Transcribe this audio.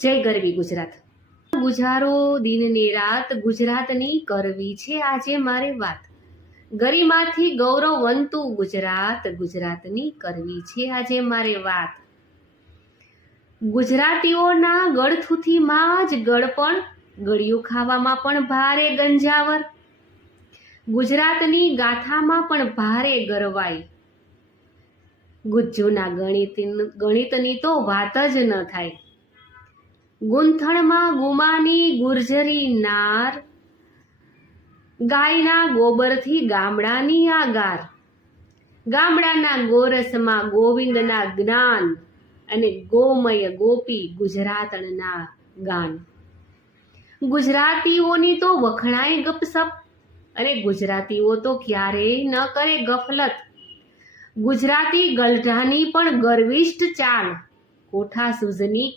જય ગરવી ગુજરાત. ગુજારો દિન ને રાત ગુજરાતની કરવી છે આજે મારે વાત. ગરિમાથી ગૌરવવંતું ગુજરાત, ગુજરાતની કરવી છે આજે મારે વાત. ગુજરાતીઓના ગળથુથીમાં જ ગળપણ, ગળિયું ખાવામાં પણ ભારે ગંજાવર. ગુજરાતની ગાથામાં પણ ભારે ગરવાઈ. ગુજ્જુના ગણિતની તો વાત જ ન થાય. ગુંથણમાં ગુમાની ગુર્જરી નાર, ગાયના ગોબરથી ગામડાની આગાર. ગામડાના ગોરસમાં ગોવિંદના જ્ઞાન અને ગોમય ગોપી ગુજરાતના ગાન. ગુજરાતીઓની તો વખણાય ગપસપ અને ગુજરાતીઓ તો ક્યારેય ન કરે ગફલત. ગુજરાતી ગલઢાની પણ ગર્વિષ્ઠ ચાલ, કોઠા સૂઝની